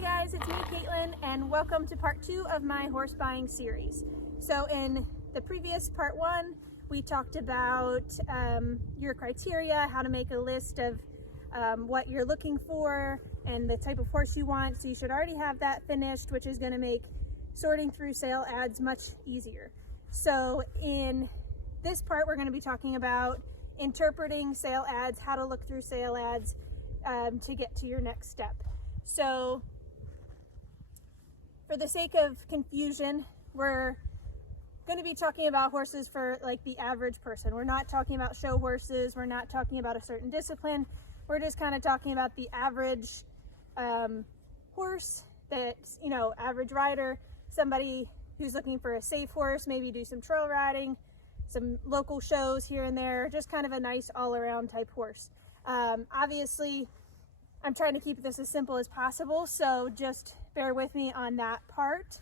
Hey guys, it's me, Caitlin, and welcome to part 2 of my horse buying series. So in the previous part 1, we talked about your criteria, how to make a list of what you're looking for and the type of horse you want. So you should already have that finished, which is going to make sorting through sale ads much easier. So in this part, we're going to be talking about interpreting sale ads, how to look through sale ads to get to your next step. So for the sake of confusion, we're going to be talking about horses for like the average person. We're not talking about show horses. We're not talking about a certain discipline. We're just kind of talking about the average horse that's, average rider, somebody who's looking for a safe horse, maybe do some trail riding, some local shows here and there, just kind of a nice all-around type horse. Obviously, I'm trying to keep this as simple as possible, so just bear with me on that part.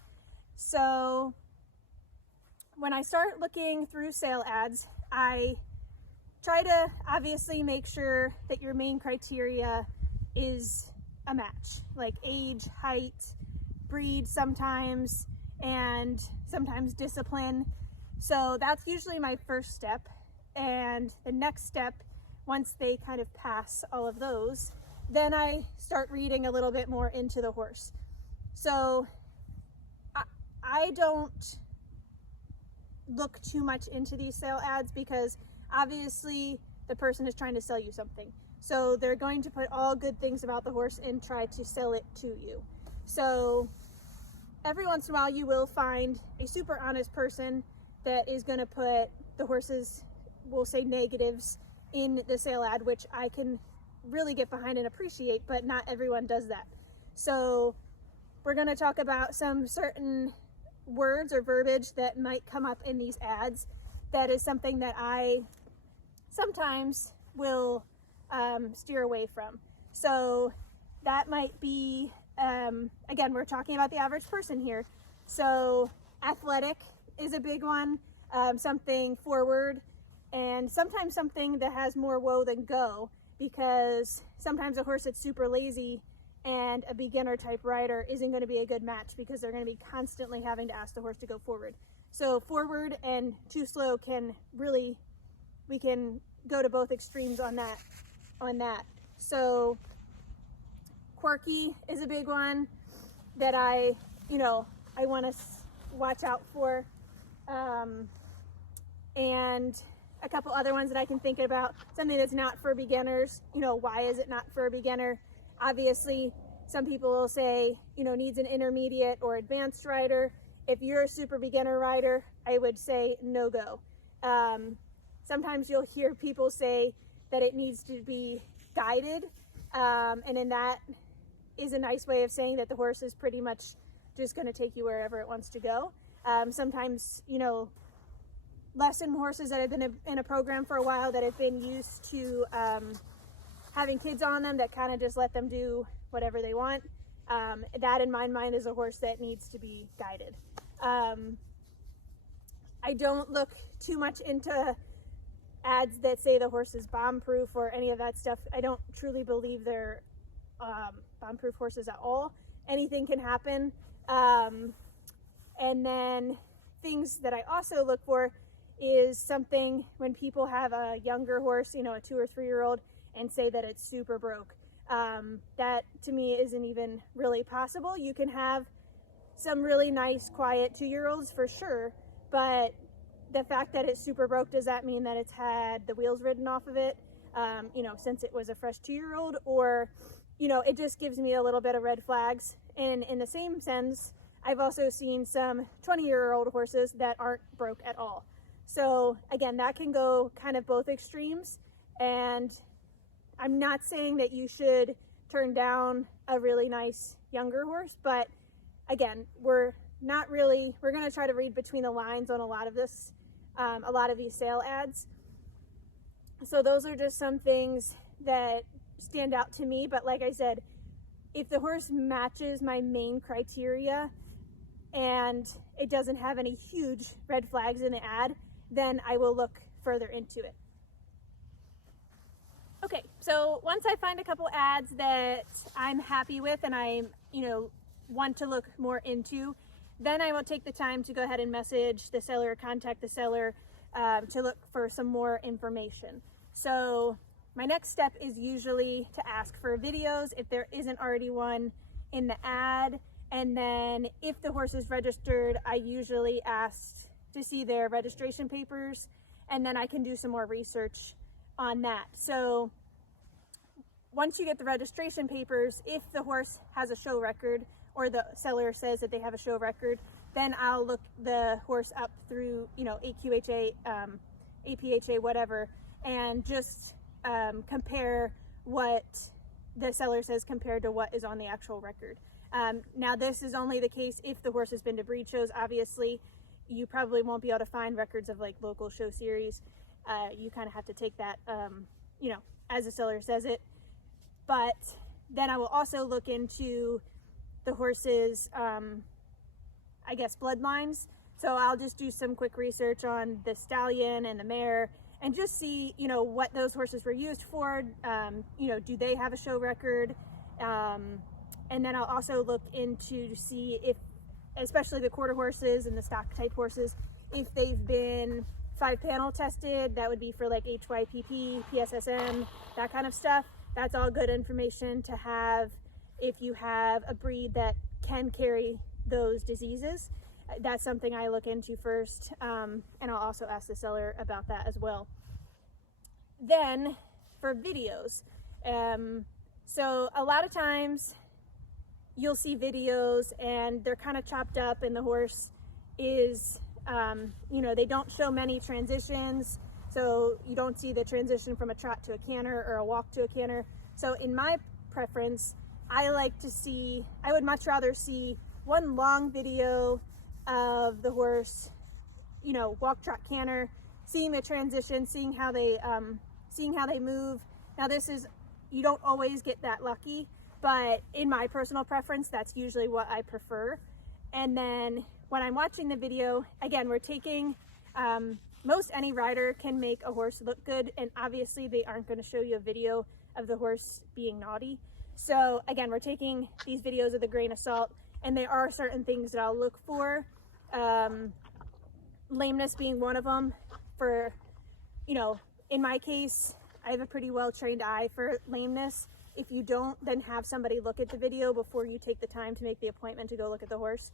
So when I start looking through sale ads, I try to obviously make sure that your main criteria is a match, like age, height, breed sometimes, and sometimes discipline. So that's usually my first step. And the next step, once they kind of pass all of those, then I start reading a little bit more into the horse. So I don't look too much into these sale ads because obviously the person is trying to sell you something. So they're going to put all good things about the horse and try to sell it to you. So every once in a while you will find a super honest person that is going to put the horse's, we'll say, negatives in the sale ad, which I can really get behind and appreciate, but not everyone does that. So we're going to talk about some certain words or verbiage that might come up in these ads. That is something that I sometimes will steer away from. So that might be, again, we're talking about the average person here. So athletic is a big one, something forward, and sometimes something that has more whoa than go, because sometimes a horse that's super lazy and a beginner type rider isn't going to be a good match because they're going to be constantly having to ask the horse to go forward. So forward and too slow we can go to both extremes on that. So quirky is a big one that I want to watch out for. And a couple other ones that I can think about, something that's not for beginners. Why is it not for a beginner? Obviously, some people will say, needs an intermediate or advanced rider. If you're a super beginner rider, I would say no go. Sometimes you'll hear people say that it needs to be guided. And then that is a nice way of saying that the horse is pretty much just going to take you wherever it wants to go. Sometimes, lesson horses that have been in a program for a while that have been used to having kids on them that kind of just let them do whatever they want. That in my mind is a horse that needs to be guided. I don't look too much into ads that say the horse is bomb proof or any of that stuff. I don't truly believe they're bomb proof horses at all. Anything can happen. And then things that I also look for is something when people have a younger horse, a 2 or 3 year old, and say that it's super broke. That to me isn't even really possible. You can have some really nice, quiet 2-year-olds for sure, but the fact that it's super broke, does that mean that it's had the wheels ridden off of it, since it was a fresh 2-year-old? Or, it just gives me a little bit of red flags. And in the same sense, I've also seen some 20-year-old horses that aren't broke at all. So again, that can go kind of both extremes, and I'm not saying that you should turn down a really nice younger horse, but again, we're going to try to read between the lines on a lot of this, a lot of these sale ads. So those are just some things that stand out to me. But like I said, if the horse matches my main criteria and it doesn't have any huge red flags in the ad, then I will look further into it. Okay, so So once I find a couple ads that I'm happy with and I, want to look more into, then I will take the time to go ahead and message the seller, contact the seller to look for some more information. So my next step is usually to ask for videos if there isn't already one in the ad. And then if the horse is registered, I usually ask to see their registration papers, and then I can do some more research on that. So once you get the registration papers, if the horse has a show record or the seller says that they have a show record, then I'll look the horse up through, AQHA, APHA, whatever, and just compare what the seller says compared to what is on the actual record. Now this is only the case if the horse has been to breed shows. Obviously you probably won't be able to find records of like local show series. You kind of have to take that, as the seller says it. But then I will also look into the horse's, bloodlines. So I'll just do some quick research on the stallion and the mare and just see, what those horses were used for. Do they have a show record? And then I'll also look into to see if, especially the quarter horses and the stock type horses, if they've been 5-panel tested. That would be for like HYPP, PSSM, that kind of stuff. That's all good information to have if you have a breed that can carry those diseases. That's something I look into first, and I'll also ask the seller about that as well. Then for videos, so a lot of times you'll see videos and they're kind of chopped up and the horse is, they don't show many transitions. So you don't see the transition from a trot to a canter or a walk to a canter. So in my preference, I would much rather see one long video of the horse, walk, trot, canter, seeing the transition, seeing how they move. Now you don't always get that lucky, but in my personal preference, that's usually what I prefer. And then when I'm watching the video, again, we're taking, most any rider can make a horse look good, and obviously they aren't going to show you a video of the horse being naughty. So again, we're taking these videos with a grain of salt, and there are certain things that I'll look for, lameness being one of them. For, in my case, I have a pretty well trained eye for lameness. If you don't, then have somebody look at the video before you take the time to make the appointment to go look at the horse.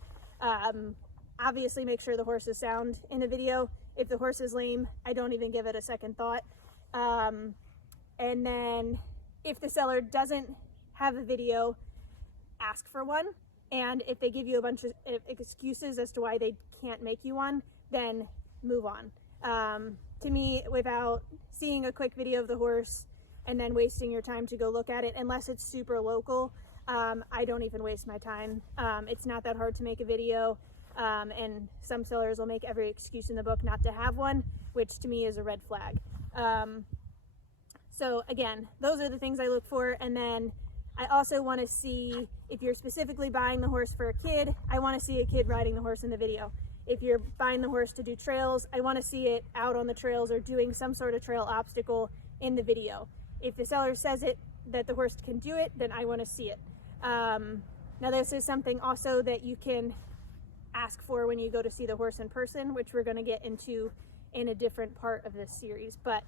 Obviously make sure the horse is sound in the video. If the horse is lame, I don't even give it a second thought. And then if the seller doesn't have a video, ask for one. And if they give you a bunch of excuses as to why they can't make you one, then move on. To me, without seeing a quick video of the horse and then wasting your time to go look at it, unless it's super local, I don't even waste my time. It's not that hard to make a video, and some sellers will make every excuse in the book not to have one, which to me is a red flag. So again, those are the things I look for. And then I also want to see, if you're specifically buying the horse for a kid, I want to see a kid riding the horse in the video. If you're buying the horse to do trails, I want to see it out on the trails or doing some sort of trail obstacle in the video. If the seller says that the horse can do it, then I want to see it. Now this is something also that you can ask for when you go to see the horse in person, which we're going to get into in a different part of this series. But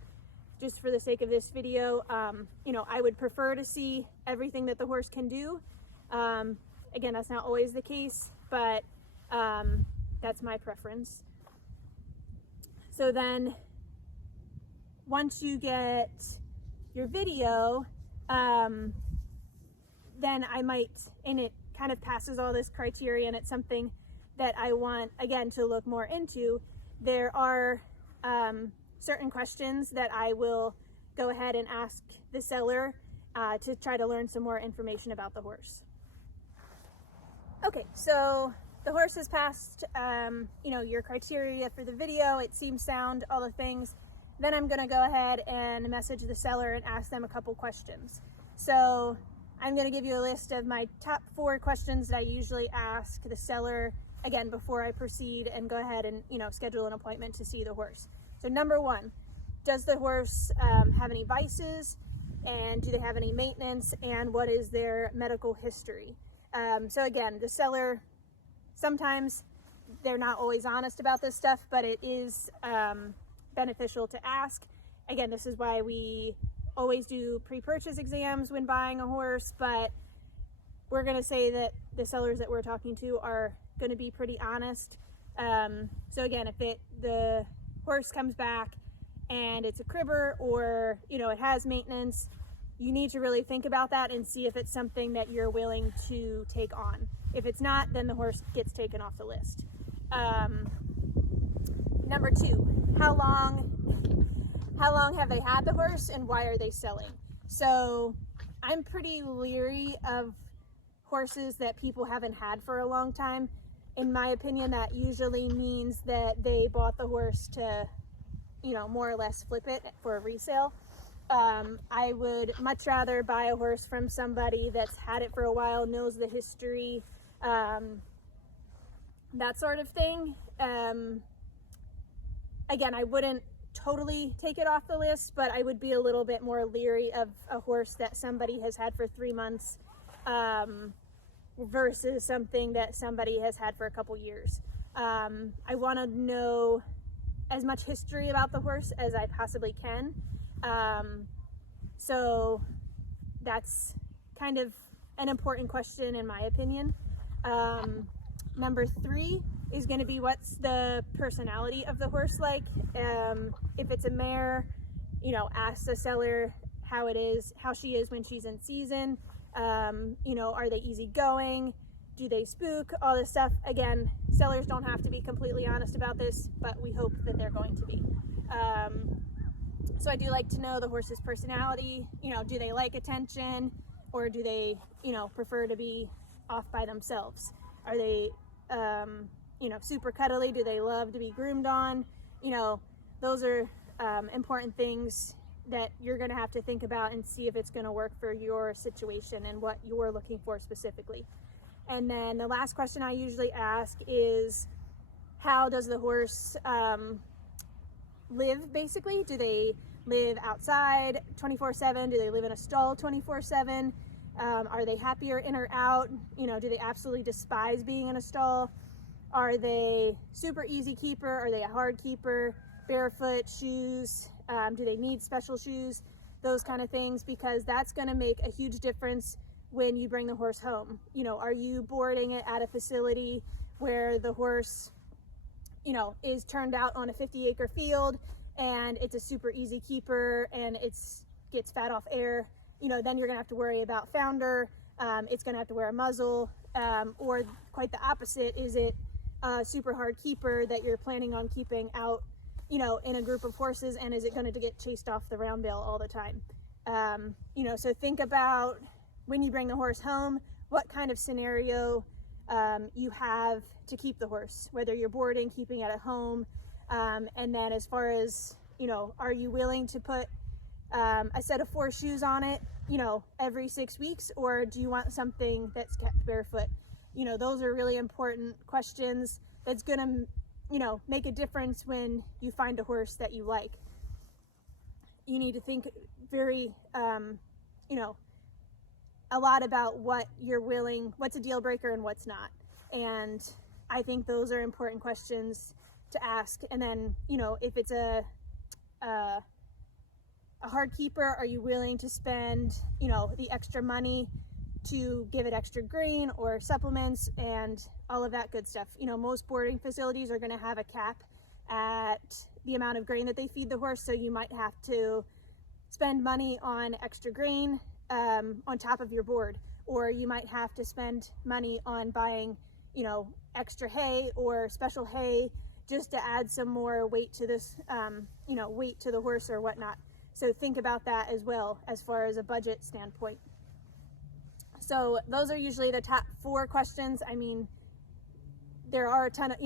just for the sake of this video, I would prefer to see everything that the horse can do. Again, that's not always the case, but that's my preference. So then once you get your video, then I might, and it kind of passes all this criteria and it's something that I want, again, to look more into. There are certain questions that I will go ahead and ask the seller to try to learn some more information about the horse. Okay, so the horse has passed, your criteria for the video. It seems sound, all the things. Then I'm going to go ahead and message the seller and ask them a couple questions. So I'm going to give you a list of my top 4 questions that I usually ask the seller, again, before I proceed and go ahead and, schedule an appointment to see the horse. So number 1, does the horse have any vices? and do they have any maintenance, and what is their medical history. So again, the seller, sometimes they're not always honest about this stuff, but it is beneficial to ask. Again, this is why we always do pre-purchase exams when buying a horse, but we're going to say that the sellers that we're talking to are going to be pretty honest. So again, if the horse comes back and it's a cribber, or it has maintenance, you need to really think about that and see if it's something that you're willing to take on. If it's not, then the horse gets taken off the list. Number 2, how long have they had the horse, and why are they selling? So I'm pretty leery of horses that people haven't had for a long time. In my opinion, that usually means that they bought the horse to, more or less flip it for a resale. I would much rather buy a horse from somebody that's had it for a while, knows the history, that sort of thing. Again, I wouldn't totally take it off the list, but I would be a little bit more leery of a horse that somebody has had for 3 months versus something that somebody has had for a couple years. I want to know as much history about the horse as I possibly can. So that's kind of an important question in my opinion. Number 3 is going to be, what's the personality of the horse like? If it's a mare, ask the seller how she is when she's in season. Are they easygoing? Do they spook? All this stuff. Again, sellers don't have to be completely honest about this, but we hope that they're going to be. So I do like to know the horse's personality. Do they like attention, or do they, prefer to be off by themselves? Are they, super cuddly? Do they love to be groomed on? Those are important things that you're going to have to think about and see if it's going to work for your situation and what you're looking for specifically. And then the last question I usually ask is, how does the horse live, basically? Do they live outside 24/7? Do they live in a stall 24/7? Are they happier in or out? Do they absolutely despise being in a stall? Are they super easy keeper? Are they a hard keeper? Barefoot, shoes? Do they need special shoes? Those kind of things, because that's going to make a huge difference when you bring the horse home. Are you boarding it at a facility where the horse, is turned out on a 50-acre field and it's a super easy keeper and gets fat off air? Then you're gonna have to worry about founder. It's gonna have to wear a muzzle, or quite the opposite. Is it a super hard keeper that you're planning on keeping out, in a group of horses, and is it going to get chased off the round bale all the time? So think about, when you bring the horse home, what kind of scenario you have to keep the horse, whether you're boarding, keeping it at home, and then as far as, are you willing to put a set of 4 shoes on it, every 6 weeks, or do you want something that's kept barefoot? Those are really important questions that's going to, make a difference when you find a horse that you like. You need to think very, a lot about what you're willing, what's a deal breaker and what's not. And I think those are important questions to ask. And then, if it's a hard keeper, are you willing to spend, the extra money to give it extra grain or supplements and all of that good stuff? Most boarding facilities are going to have a cap at the amount of grain that they feed the horse, so you might have to spend money on extra grain on top of your board, or you might have to spend money on buying, extra hay or special hay just to add some more weight to this, weight to the horse or whatnot. So think about that as well, as far as a budget standpoint. So those are usually the top 4 questions. I mean, there are a ton of,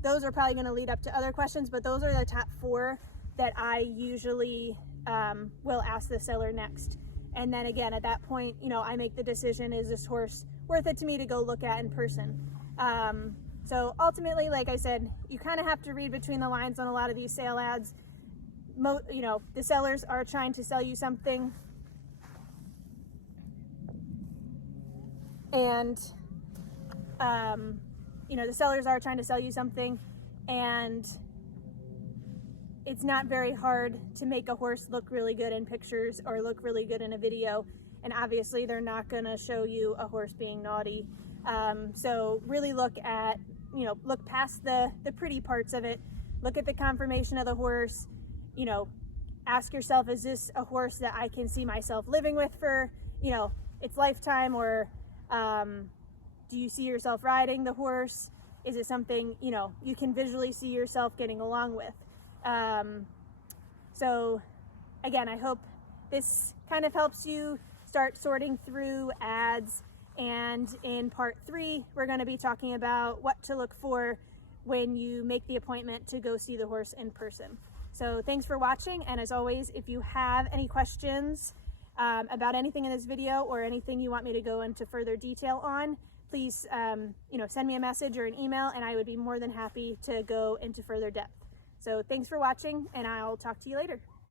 those are probably going to lead up to other questions, but those are the top 4 that I usually will ask the seller next. And then again, at that point, I make the decision, is this horse worth it to me to go look at in person? So ultimately, like I said, you kind of have to read between the lines on a lot of these sale ads. The sellers are trying to sell you something. and you know, the sellers are trying to sell you something, and it's not very hard to make a horse look really good in pictures or look really good in a video, and obviously they're not going to show you a horse being naughty. So really look at, you know, look past the pretty parts of it, look at the conformation of the horse, you know, ask yourself, is this a horse that I can see myself living with for, you know, its lifetime, or do you see yourself riding the horse? Is it something, you know, you can visually see yourself getting along with? So again, I hope this kind of helps you start sorting through ads. And in part 3, we're going to be talking about what to look for when you make the appointment to go see the horse in person. So thanks for watching. And as always, if you have any questions about anything in this video or anything you want me to go into further detail on, please you know, send me a message or an email, and I would be more than happy to go into further depth. So thanks for watching, and I'll talk to you later.